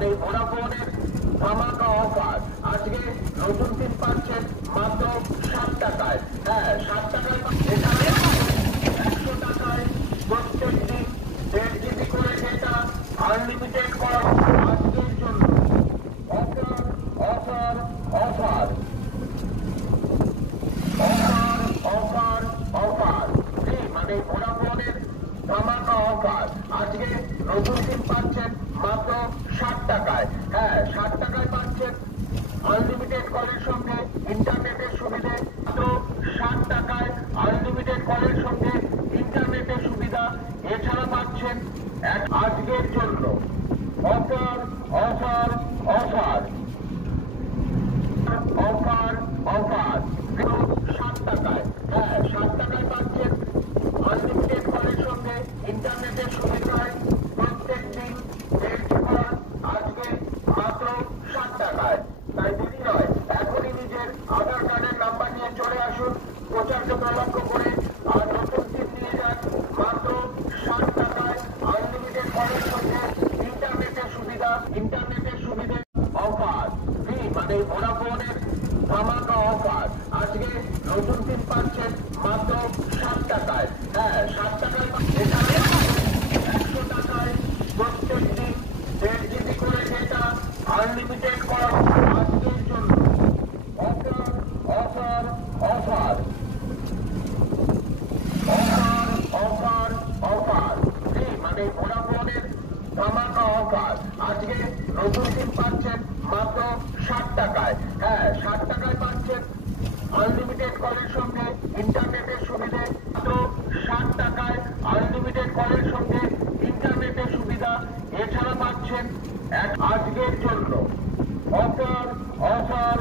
মানে ভোডাফোনের ধামাকা অফার। আজকে নতুন সিম পাচ্ছেন মাত্র 60 টাকায়। হ্যাঁ, 60 টাকায় এছাড়া 100 টাকায় প্রত্যেক দিন 1.5 GB করে ডেটা আনলিমিটেড কল। আজকের জন্য offer offer offer offer offer offer মানে ভোডাফোনের ধামাকা অফার। আজকে নতুন সিম পাচ্ছেন মাত্র 60 টাকায়। হ্যাঁ, 60 টাকায় পাচ্ছেন আনলিমিটেড কলের সঙ্গে ইন্টারনেটের সুবিধে। মাত্র 60 টাকায় আনলিমিটেড কলের সঙ্গে ইন্টারনেটের সুবিধা। এছাড়া পাচ্ছেন আজকের জন্য offer offer offer offer offer 60 টাকায়। হ্যাঁ, 60 টাকায় পাচ্ছেন আনলিমিটেড কলের সঙ্গে ইন্টারনেটের সুবিধায় প্রত্যেক দিন 1.5 GB। আজকে মাত্র 60 টাকায়। তাই দেরি নয়, এখনই নিজের আধার কার্ডের নাম্বার নিয়ে চলে আসুন, প্রচারকে লক্ষ্য করে আর নতুন সিম নিয়ে যান মাত্র 60 টাকায় আনলিমিটেড কলের সঙ্গে ইন্টারনেটের সুবিধে অফার। মানে ভোডাফোনের ধামাকা অফার। আজকে নতুন সিম পাচ্ছেন মাত্র 60 টাকায়। হ্যাঁ, 60 টাকায় এছাড়া 100 টাকায় প্রত্যেক দিন 1.5 GB করে ডেটা আনলিমিটেড কল। আজকের জন্য offer offer offer offer offer offer মানে ভোডাফোনের ধামাকা অফার। আজকে নতুন সিম পাচ্ছেন মাত্র 60 টাকায়। হ্যাঁ, 60 টাকায় পাচ্ছেন আনলিমিটেড কলের সঙ্গে ইন্টারনেটের সুবিধে। মাত্র 60 টাকায় আনলিমিটেড কলের সঙ্গে ইন্টারনেটের সুবিধা। এছাড়া পাচ্ছেন আজকের জন্য অফার অফার